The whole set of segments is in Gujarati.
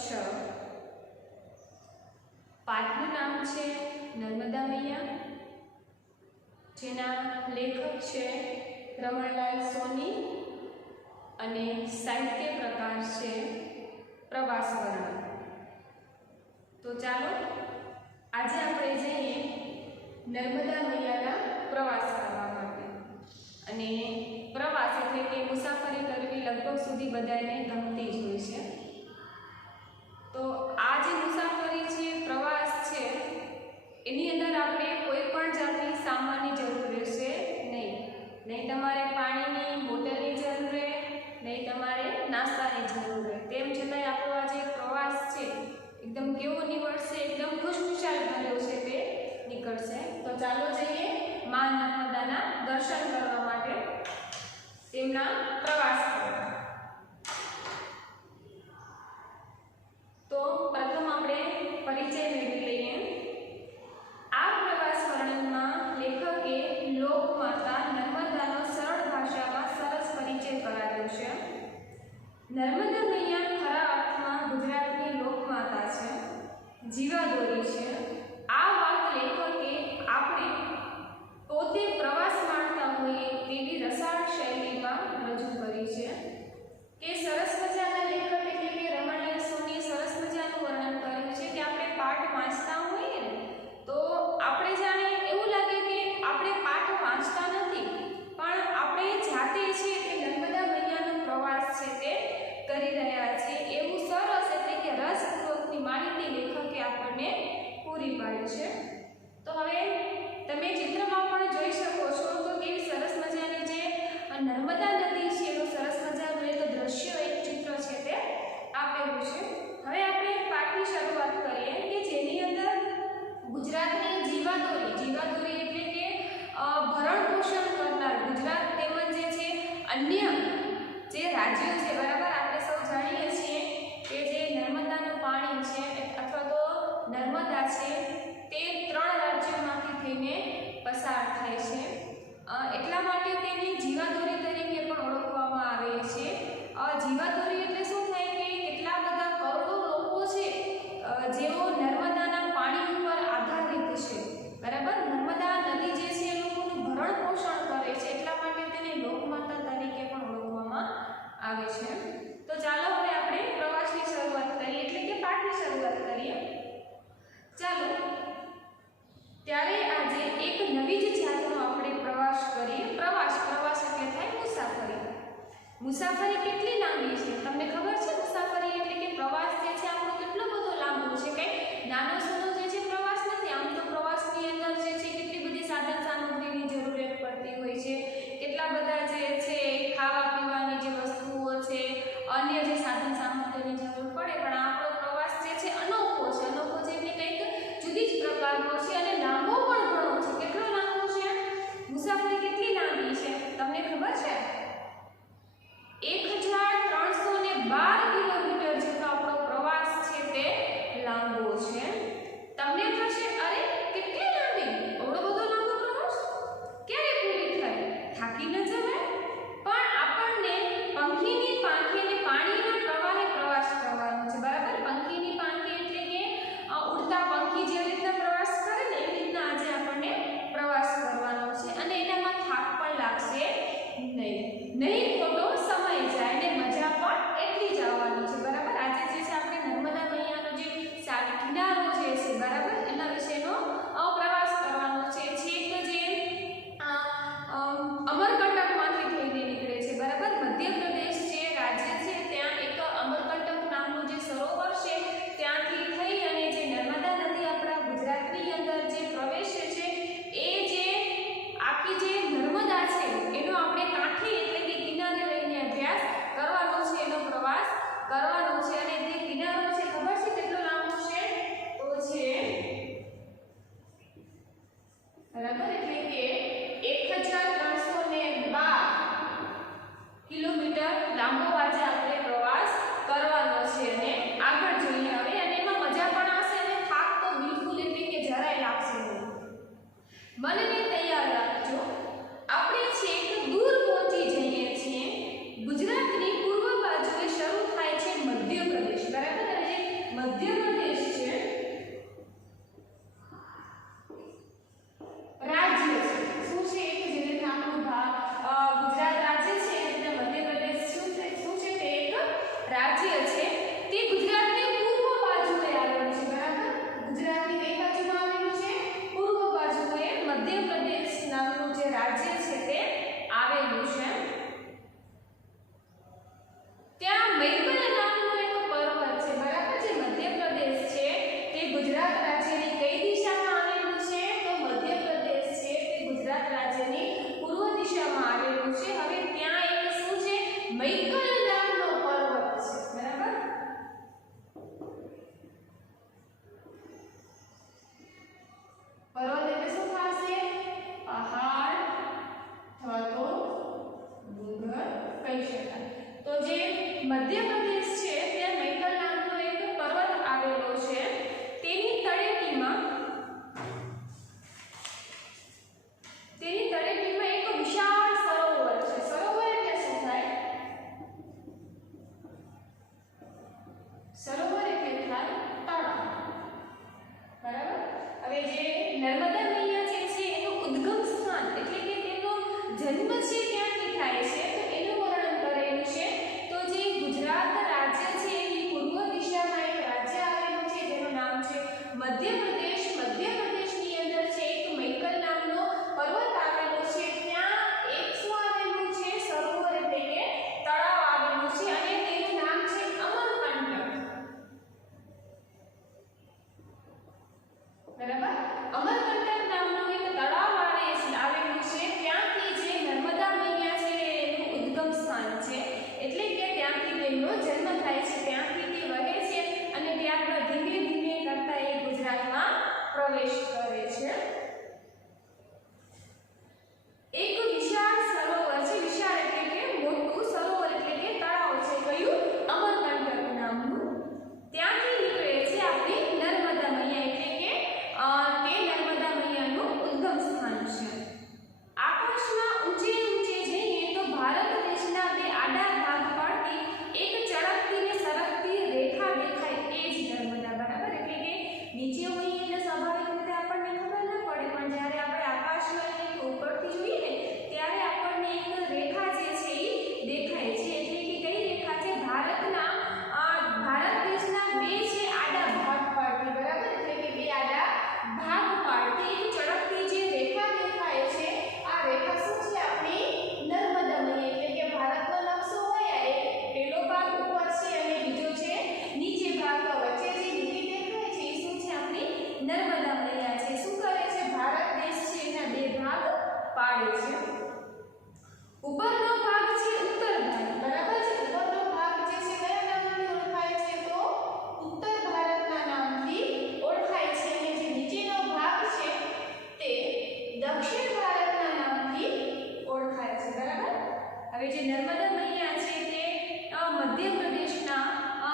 6। પાઠનું નામ છે નર્મદા મૈયા, જેના લેખક છે રમણલાલ સોની અને સાહિત્ય પ્રકાર છે પ્રવાસ વર્ણન। તો ચાલો આજે આપણે જઈએ નર્મદા મૈયાના પ્રવાસ કરવા માટે। અને પ્રવાસ એટલે કે મુસાફરી કરવી લગભગ સુધી બધાને ગમતી જ હોય છે। તો આ જે મુસાફરી છે, પ્રવાસ છે, એની અંદર આપણે કોઈ પણ જાતની સામાનની જરૂર રહેશે નહીં તમારે પાણીની બોટલની જરૂર રહે, નહીં તમારે નાસ્તાની જરૂર રહે। તેમ છતાંય આપણો આ જે પ્રવાસ છે એકદમ કેવો નીવડશે, એકદમ ખુશખુશાલ ભર્યો છે તે નીકળશે। તો ચાલો જઈએ મા નર્મદાના દર્શન કરવા માટે તેમના પ્રવાસ પર। તો પ્રથમ આપણે પરિચય મેળવી લઈએ। આ પ્રવાસ વર્ણનમાં લેખકે લોકમાતા નર્મદાનો સરળ ભાષામાં સરસ પરિચય કરાવ્યો છે। નર્મદા મૈયા ખરા અર્થમાં ગુજરાતની લોકમાતા છે, જીવાદોરી છે। આ વાત લેખકે આપણે પોતે પ્રવાસ માણતા હોઈએ તેવી રસાળ શૈલીમાં રજૂ કરી છે કે સરસ મજાના લેખક એટલે કે રમણલાલ સોનીએ સરસ મજાનું વર્ણન કર્યું છે કે આપણે પાઠ વાંચતા હોઈએ ને તો આપણે જાણે એવું લાગે કે આપણે પાઠ વાંચતા નથી, પણ આપણે જાતે છે કે નર્મદા મૈયાનો પ્રવાસ છે તે કરી રહ્યા છીએ એવું સરસ એટલે કે રસપૂર્વકની માહિતી લેખકે આપણને પૂરી પાડી છે। તો હવે તમે ચિત્રમાં પણ જોઈ શકો છો તો કેવી સરસ મજાની જે નર્મદા નદી છે એનું સરસ મજાનું એક દ્રશ્ય, એક ચિત્ર છે તે આપેલું છે। હવે આપણે પાઠની શરૂઆત કરીએ કે જેની અંદર ગુજરાતની જીવાદોરી એટલે કે ભરણ પોષણ કરનાર ગુજરાત તેમજ જે છે અન્ય જે રાજ્યો છે, બરાબર, આપણે સૌ જાણીએ છીએ કે જે નર્મદાનું પાણી છે અથવા તો નર્મદા છે તે 3 રાજ્યોમાંથી થઈને પસાર થાય છે, એટલા માટે તેને જીવાદોરી તરીકે પણ ઓળખવામાં આવે છે। જીવાદોરી એટલે શું થાય કે કેટલા બધા કરોડો લોકો છે જેઓ નર્મદાના પાણી ઉપર આધારિત છે, બરાબર। નર્મદા નદી જે છે એ લોકોનું ભરણ પોષણ કરે છે, એટલા માટે તેને લોકમાતા તરીકે પણ ઓળખવામાં આવે છે। તો ચાલો હવે આપણે પ્રવાસની શરૂઆત કરીએ એટલે કે પાઠની શરૂઆત કરીએ। ચાલો ત્યારે આજે એક નવી જ જાતનો આપણે પ્રવાસ કરીએ। પ્રવાસ એટલે થાય મુસાફરી કેટલી લાંબી છે તમને ખબર છે? મુસાફરી એટલે કે પ્રવાસ જે છે આપણો કેટલો બધો લાંબો છે, કંઈ નાનો સૂનો જે છે પ્રવાસ નથી। આમ તો પ્રવાસની અંદર જે છે કેટલી બધી સાધન સામગ્રીની જરૂરિયાત પડતી હોય છે, કેટલા બધા જે છે ખાવા પીવાની જે વસ્તુઓ છે, અન્ય જે સાધન સામગ્રીની જરૂર પડે, પણ આપણો પ્રવાસ જે છે અનોખો છે એટલે કંઈક જુદી જ પ્રકારનો છે અને લાંબો પણ ઘણો છે। કેટલો લાંબો છે? મુસાફરી કેટલી લાંબી છે તમને ખબર છે? 1390 પ્રદેશ છે ત્યાં મૈકલ નામનો એક પર્વત આવેલો છે. તેની તળેટીમાં એક વિશાળ સરોવર છે. સરોવર એટલે શું થાય? સરોવર એટલે થાય તળાવ. બરાબર. હવે જે નર્મદા મૈયા જે છે એનું ઉદ્ગમ સ્થાન એટલે કે તેનો જન્મ છે ક્યાંથી થાય છે તો એનું વર્ણન કરેલું છે. તો જે ગુજરાત રાજ્ય છે એની પૂર્વ દિશામાં એક રાજ્ય આવેલું છે જેનું નામ છે મધ્યપ્રદેશ. મધ્યપ્રદેશની અંદર છે એક મૈકલ નામનો પર્વત આવેલો છે. ત્યાં એક શું આવેલું છે? સરોવર એટલે કે તળાવ આવેલું છે અને તેનું નામ છે અમરકંટક. બરાબર. અમરકંટક નામનું એક તળાવ આવેલું છે. ત્યાંથી જે નર્મદા મૈયા છે એનું ઉદ્ગમ સ્થાન છે એટલે કે ત્યાંથી તેમનો જન્મ થાય છે. ત્યાંથી તે વહે છે અને ત્યારબાદ ધીમે ધીમે કરતા એ ગુજરાતમાં પ્રવેશ કરે છે. એક વિશાળ સરોવર છે. વિશાળ એટલે કે મોટું, સરોવર એટલે કે તળાવ છે. કયું? અમરકંટક નામનું. ત્યાંથી નીકળે છે આપણી નર્મદા મૈયા એટલે કે તે નર્મદા મૈયાનું ઉદ્ગમ સ્થાન છે. આકાશમાં ઊંચે ઊંચે જઈએ તો ભારત દેશના બે આડા ભાગ પાડતી એક ચળકતી ને સરકતી રેખા દેખાય એ જ નર્મદા. બરાબર. એટલે કે નીચે હોઈએ એટલે સ્વાભાવિક રીતે આપણને ખબર ન પડે પણ જ્યારે આપણે આકાશમાં એટલે કે ઉપરથી જોઈએ ને ત્યારે આપણને એક રેખા જે છે એ દેખાય છે. એટલે કે કઈ રેખા છે? ભારત દેશના બે છે આડા ભાગ પાડતી. બરાબર. એટલે કે બે આડા ભાગ પાડતી એક ચળકતી જે રેખા દેખાય છે આ રેખા શું છે? આપણી નર્મદા મૈયા. એટલે કે ભારતનો નકશો હોય આ એક પેલો ભાગ ઉપર છે અને બીજો છે નીચે ભાગ. વચ્ચે જે લીટી દેખાય છે એ શું છે? આપણી નર્મદા મૈયા છે. શું કરે છે? ભારત દેશ છે એના બે ભાગ પાડે છે. ઉપરનો ભાગ છે ઉત્તર ભારત. બરાબર છે. ઉપરનો ભાગ જે છે કયા નામથી ઓળખાય છે? તો ઉત્તર ભારતના નામથી ઓળખાય છે અને જે નીચેનો ભાગ છે તે દક્ષિણ ભારતના નામથી ઓળખાય છે. બરાબર. હવે જે નર્મદા મૈયા છે તે મધ્યપ્રદેશના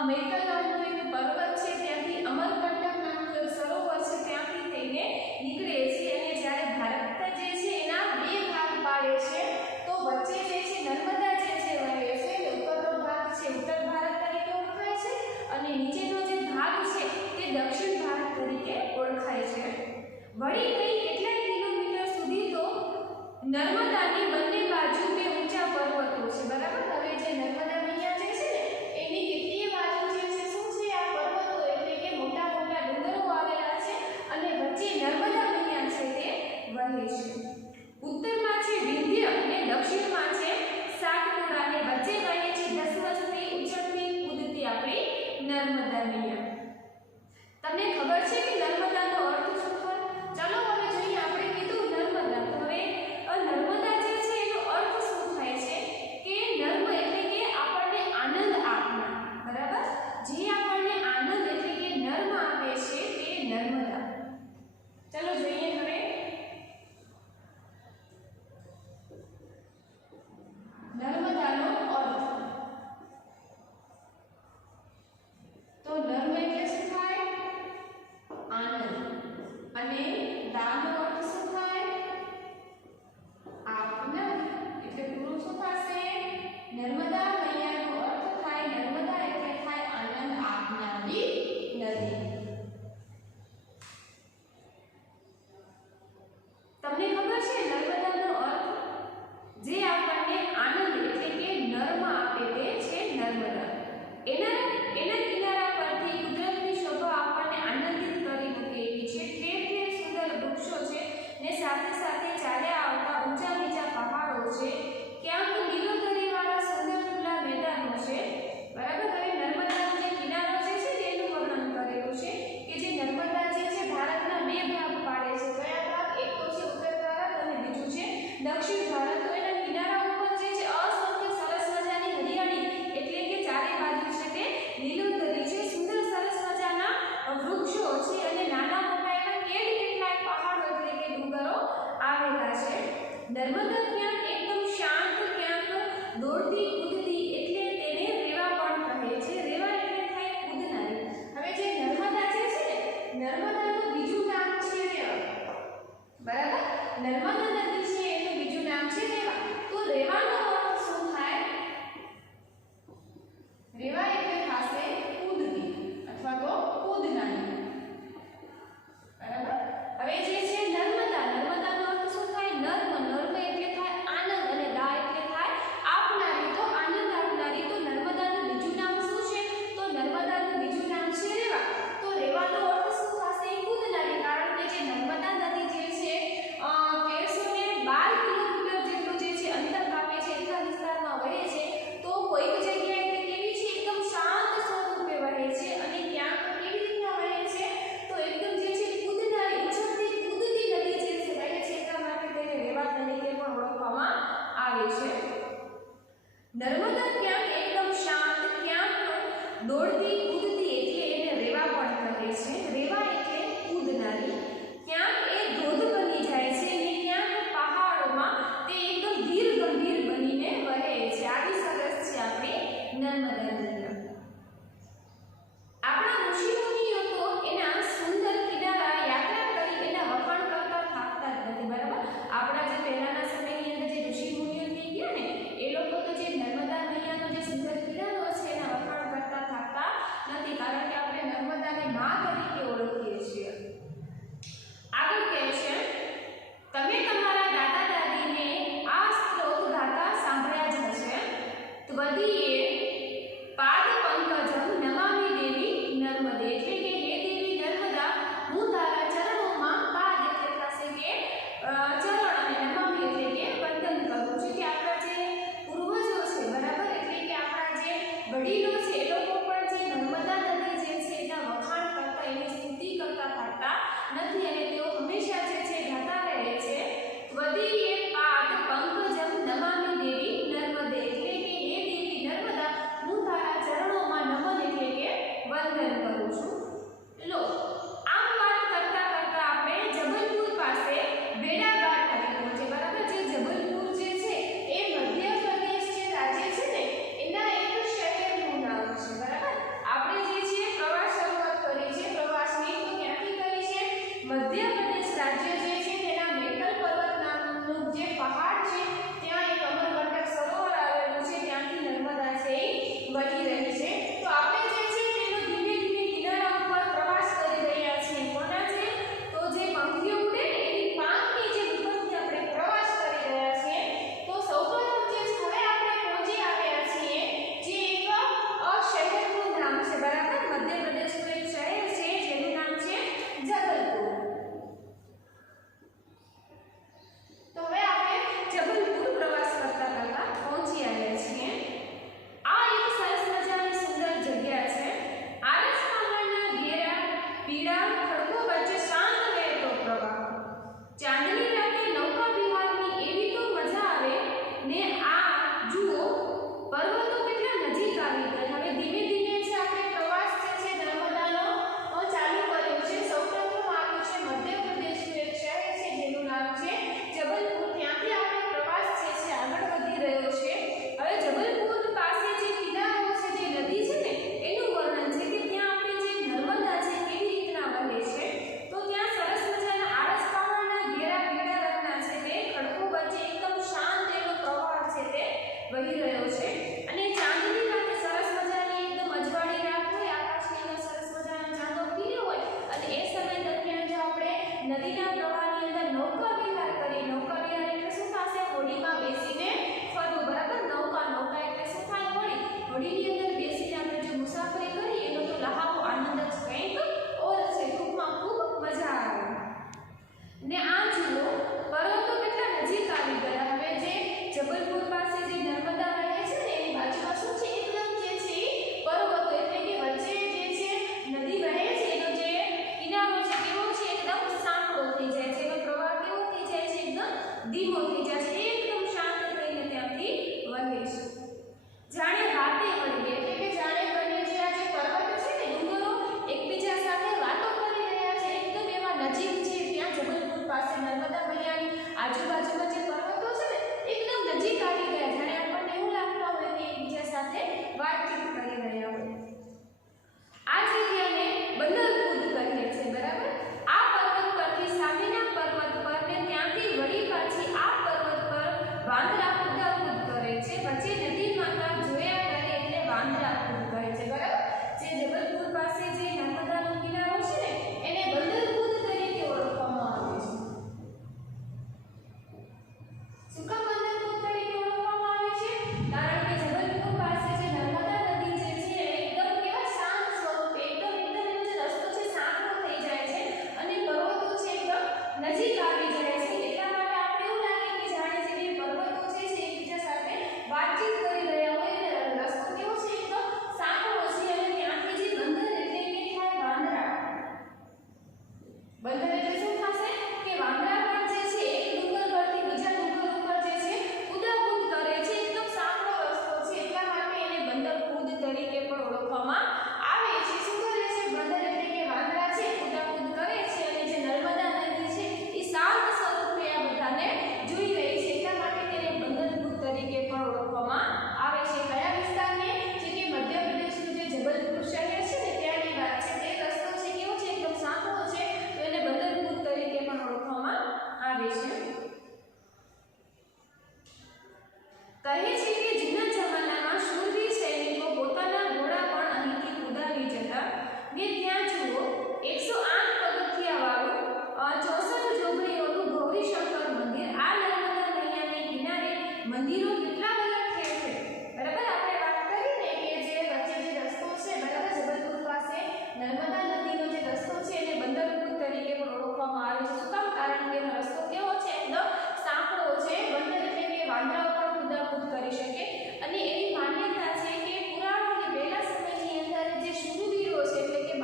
મૈકલ નામનો એક પર્વત છે ત્યાંથી અમરકંટક નામનું એક સરોવર છે ત્યાંથી થઈને નીકળે છે અને જ્યારે ભારત જે છે એના બે ભાગ પાડે છે તો વચ્ચે જે છે નર્મદા જે છે વહે છે. ઉપરનો ભાગ છે ઉત્તર ભારત તરીકે ઓળખાય છે અને નીચેનો જે ભાગ છે તે દક્ષિણ ભારત તરીકે ઓળખાય છે. વળી કઈ કેટલાય કિલોમીટર સુધી તો નર્મદાની બંને બાજુ બે ઊંચા પર્વતો છે. બરાબર. હવે જે નર્મદા મૈયા જે છે ને એની કેટલીય બાજુ જે છે શું છે? આ પર્વતો એટલે કે મોટા મોટા ડુંગરો આવેલા છે અને વચ્ચે નર્મદા મૈયા છે તે વહે છે. ઉત્તરમાં છે વિંધ્ય અને દક્ષિણમાં છે સાતપુડા અને વચ્ચે વહે છે ધસમસતી ઉછળતી કૂદતી આપણી નર્મદા મૈયા. તમને ખબર છે કે નર્મદાનો અર્થ શું થાય? ચાલો હવે જોઈએ. આપણે કીધું નર્મદા. તો હવે નર્મદા જે છે એનો અર્થ શું થાય છે? કે નર્મ એટલે કે આપણને આનંદ આપનાર. બરાબર. જે આપણને આનંદ એટલે કે નર્મ આપે છે તે નર્મદા. ચાલો જોઈએ હવે નર્મદાનો અર્થ. તો નર્મ એટલે શું થાય? આનંદ. અને દાનો અર્થ શું થાય? આપનાર. એટલે પૂરું શું થશે? નર્મદા મૈયાનો અર્થ થાય નર્મદા એટલે થાય આનંદ આપનારી નદી. દોડતી કૂદતી એટલે એને રેવા પણ કહે છે. રેવા એટલે કૂદનારી. ક્યાંક એ ધોધ બની જાય છે ને ક્યાંક પહાડોમાં તે એકદમ ધીર ગંભીર બનીને વહે છે. આવી સરસ છે આપણી નર્મદા નદી. આપણા ઋષિમુનિઓ તો એના સુંદર કિનારા યાત્રા કરી એના વખાણ કરતા થાકતા જ નથી. બરાબર, આપણા જે પહેલાના સમયની અંદર જે ઋષિમુનિઓ થઈ ગયા ને એ લોકો તો જે નર્મદા નૈયાનો જે સુંદર કિનારો છે એના વખાણ કરતા થાકતા નથી, કારણ કે આપણે નર્મદાને મા તરીકે ઓળખીએ છીએ. આગળ કહે છે, તમે તમારા દાદા દાદીને આ સ્ત્રોત ગાતા સાંભળ્યા જ હશે. ત્વદીએ પાદ પંકજમ નમામિ દેવી નર્મદે, એટલે કે હે દેવી નર્મદા, હું તારા ચરણોમાં, પાદ એટલે થશે કે ચરણ, અને નમામિ એટલે કે વંદન કરું છું. કે આપણા જે પૂર્વજો છે, બરાબર, એટલે કે આપણા જે વડીલો છે એ લોકો પણ જે નર્મદા નદી જે છે એના વખાણ કરતા,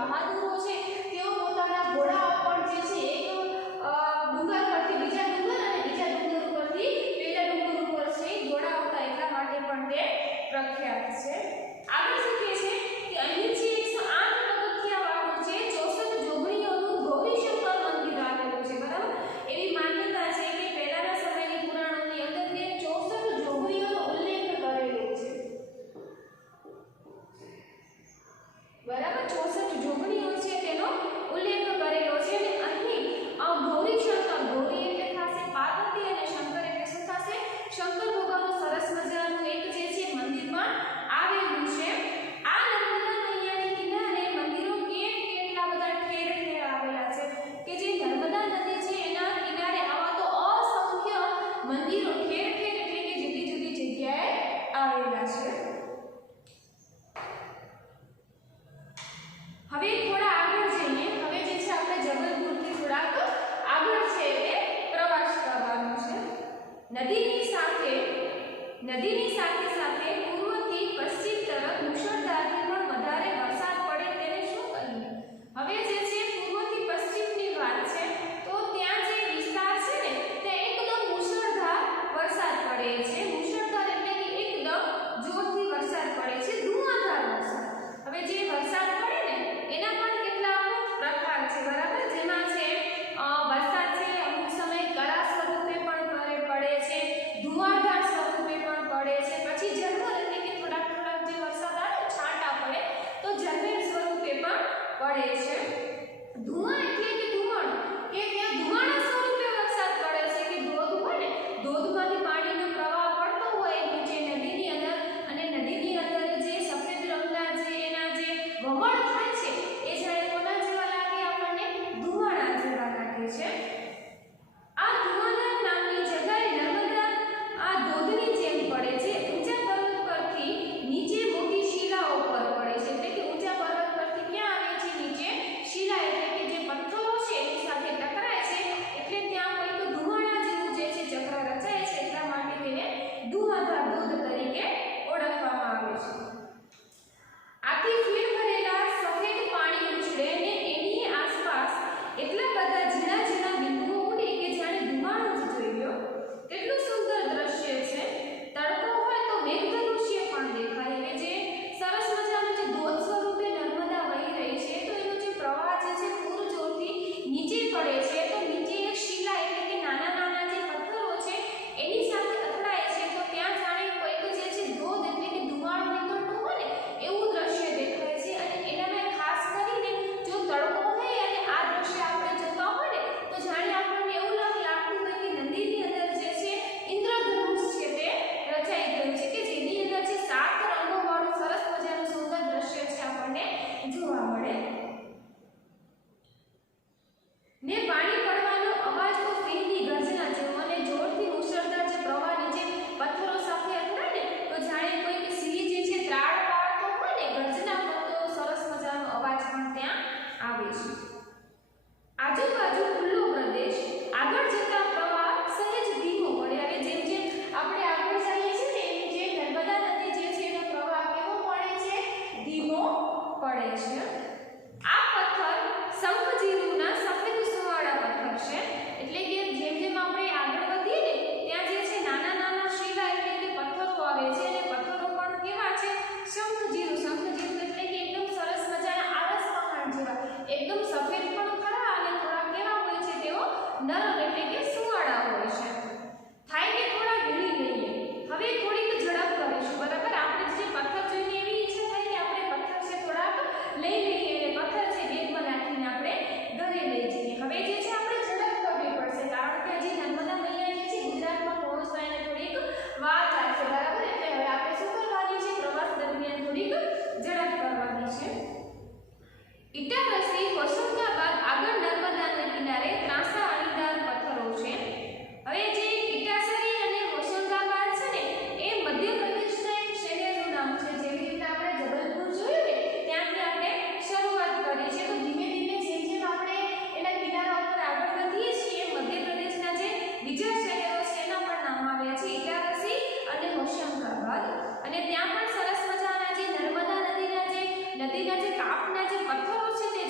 બહાદુરો છે તેઓ પોતાના ઘોડાઓ પણ જે છે એક ડુંગર પરથી બીજા ડુંગર અને બીજા ડુંગર પરથી પેલા ડુંગર ઉપર છે ઘોડાઓ હતા એટલા માટે પણ તે પ્રખ્યાત છે. આગળ શું કહે છે કે અહીં છે 108 પગથિયાવાળું છે 64 જોગણીઓનું ગૌરીશંકર મંદિર આવેલું છે. બરાબર, એવી માન્યતા છે કે પહેલાના સમયની પુરાણોની અંદર તે 64 જોગણીઓનો ઉલ્લેખ કરેલો છે. બરાબર, 64 જોગણીઓ છે તેનો ઉલ્લેખ કરેલો છે. અને અહીં ગૌરીશંકર, ગૌરી એટલે થશે પાર્વતી અને શંકર એટલે શું થશે શંકર ભગવાનનું સરસ મજાનું એક જે છે મંદિર પણ આવેલું છે. આ નર્મદા નદીના કિનારે મંદિરો કેટલા બધા ઠેર ઠેર આવેલા છે કે જે નર્મદા નદી છે એના કિનારે આવા તો અસંખ્ય મંદિરો ઠેર ઠેર એટલે કે જુદી જુદી જગ્યાએ આવેલા છે. હવે થોડા આગળ જઈએ. હવે જે છે આપણે જબલપુરથી થોડાક આગળ છે તે પ્રવાસ કરવાનો છે. નદીની સાથે સાથે પૂર્વથી પશ્ચિમ તરફ મુશળધારથી પણ વધારે વરસાદ પડે તેને શું કહીએ? હવે જે છે પૂર્વથી પશ્ચિમની વાત છે તો ત્યાં જે વિસ્તાર છે ને ત્યાં એકદમ મુશળધાર વરસાદ પડે છે. મુશળધાર એટલે કે એકદમ જોરથી વરસાદ પડે છે, ધુઆધાર વરસાદ. હવે જે વરસાદ પડે ને એના પણ કેટલા પ્રકાર છે. બરાબર, જેમાં છે વરસાદ છે અમુક સમય કરા સ્વરૂપે પણ પડે છે, ધુઆધાર સ્વરૂપે પણ પડે છે, પછી ઝરમર એટલે કે થોડાક જે વરસાદ આવે છાંટા પડે તો ઝરમેર સ્વરૂપે પણ પડે છે. ધુઆ એટલે કે ધુમાડો, કે ત્યાં ધુમાડા સ્વરૂપે વરસાદ પડે છે કે ધોધ હોય ને ધોધમાંથી પાણીનો પ્રવાહ પડતો હોય નીચે નદીની અંદર અને નદીની અંદર જે સફેદ રંગના જે એના જે વમળ થાય છે એ જ્યારે કોના જેવા લાગે આપણને ધુમાડા જેવા લાગે છે. આ ધુમાડા નામની જગ્યાએ નર્મદા આ ધોધની જેમ પડે છે. ઊંચા પર્વત પરથી નીચે મોટી શિલાઓ પર પડે છે. એટલે કે ઊંચા પર્વત પરથી ક્યાં આવે છે નીચે શિલા એટલે કે જે પથ્થરો છે એની સાથે ટકરાય છે એટલે ત્યાં કોઈક ધુમાડા જેવું જે છે ચક્ર રચાય છે એટલા માટે તેને ધુઆધાર ધોધ તરીકે ઓળખવામાં આવે છે. આથી ફીણ ભરેલા સફેદ પાણી ઉછળે ને એની આસપાસ એટલા બધા ઝીણા ઝીણા બિંદુઓ ઉડે કે જાણે ધુમાડો જ જોઈ લો. કેટલું સુંદર દ્રશ્ય છે. તડકો હોય તો મેઘધનુષ્ય પણ દેખાય. એટલે જે સરસ મજાનું જે ધોધ સ્વરૂપે નર્મદા વહી રહી છે તો એનો જે પ્રવાહ જે છે પૂરજોરથી નીચે પડે છે તો નીચે એક શિલા એટલે કે નાના નાના જે પથ્થરો છે એની સાથે અથડાય છે તો ત્યાં જાણે કોઈક જે છે ધોધ એટલે કે ધુમાડો નીકળતો હોય ને એવું દ્રશ્ય દેખાય છે. અને એનામાં ખાસ કરીને જો તડકો હોય અને આ દ્રશ્ય આપણે જોતા હોય ને તો જાણે આપણને એવું લાગતું હોય કે નદીની અંદર જે છે ઇન્દ્રધનુષ છે તે રચાઈ ગયું છે કે જેની અંદર જે 7 રંગોવાળું સરસ મજાનું સુંદર દ્રશ્ય છે આપણને જોવા મળે. ને પાણી પડવાનો અવાજ તો સિંહની ગર્જના જેવો અને જોરથી મુશળધાર જે પ્રવાહ નીચે પથ્થરો સાથે અથડાય ને તો જાણે કોઈક સિંહ જે છે ત્રાડ પાડતો હોય ને ગર્જના કરતો સરસ મજાનો અવાજ પણ ત્યાં આવે છે. આજુબાજુ ખુલ્લો પ્રદેશ, આગળ જતા પ્રવાહ સહેજ ધીમો પડે. હવે જેમ જેમ આપણે આગળ જઈએ છીએ ને એમ જે નર્મદા નદી જે છે એનો પ્રવાહ કેવો પડે છે? ધીમો પડે છે. આ પથ્થર શંખજીરુના સફેદ સુવાળા પથ્થર છે. એટલે કે જેમ જેમ આપણે આગળ વધીએ ને ત્યાં જે છે નાના નાના શિલા એટલે કે પથ્થરો આવે છે અને પથ્થરો પણ કેવા છે? શંખજીરુ. શંખજીરુ એટલે કે એકદમ સરસ મજાના આરસ પહાડ જેવા, એકદમ સફેદ પણ ખરા અને થોડા કેવા હોય છે તેઓ નરમ એટલે કે સુવાળા હોય છે. થાય કે થોડા વીણી લઈએ. હવે થોડીક ઝડપ કરીશું. બરાબર, આપણે જે પથ્થર જોઈને એવી ઈચ્છા થાય કે આપણે પથ્થર છે થોડાક લઈ લઈએ અને પથ્થર છે બેગમાં નાખીને આપણે ઘરે લઈ જઈએ. હવે જે છે આપણે ઝડપ કરવી પડશે કારણ કે હજી નર્મદા મૈયા જે છે ગુજરાતમાં પહોંચવા એને થોડીક વાર લાગશે. બરાબર, એટલે હવે આપણે શું કરવાની છે? પ્રવાસ દરમિયાન થોડીક ઝડપ કરવાની છે. ઇટારસી હોશંગાબાદ આગળ નર્મદાના કિનારે ત્રાંસા અણીદાર પથ્થરો છે. હવે જે ઇટાસરી અને હોશંગાબાદ છે ને એ મધ્યપ્રદેશના એક શહેરનું નામ છે. જેવી રીતે આપણે જબલપુર જોયું ને ત્યાંથી આપણે શરૂઆત કરી છે તો ધીમે ધીમે જેમ જેમ આપણે એના કિનારા ઉપર આગળ વધીએ છીએ મધ્યપ્રદેશના જે બીજા શહેરો છે એના પણ નામ આવ્યા છે ઇટારસી અને હોશંગાબાદ. અને ત્યાં પણ સરસ મજાના જે નર્મદા નદીના જે કાપના જે પથ્થરો છે તે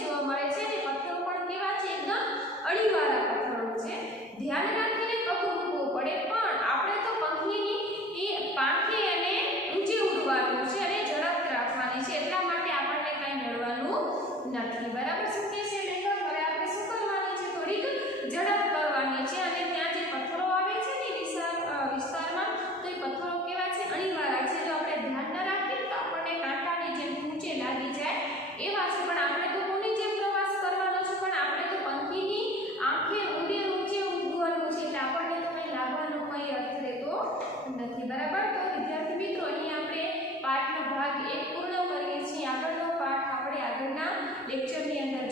બરાબર. શું કહે છે લેખક? હવે આપણે શું કરવાની છે? થોડીક ઝડપ કરવાની છે. અને ત્યાં જે પથ્થરો આવે છે ને વિસ્તારમાં, તો એ પથ્થરો કેવા છે? અણીવાળા છે. જો આપણે ધ્યાન ન રાખીએ તો આપણને કાંટાની જેમ ઊંચે લાગી જાય એવા છે. પણ આપણે તો કોની જેમ પ્રવાસ કરવાનો છે? પણ આપણે તો પંખીની આંખે ઊંડે ઊંચે ઉડવાનું છે. એટલે આપણને તો કંઈ લાગવાનો કંઈ અર્થ રહેતો નથી. બરાબર. તો વિદ્યાર્થી મિત્રો, અહીં આપણે પાઠનો ભાગ 1 પૂર્ણ કરીએ છીએ. આગળનો પાઠ આપણે આગળના લેક્ચરની અંદર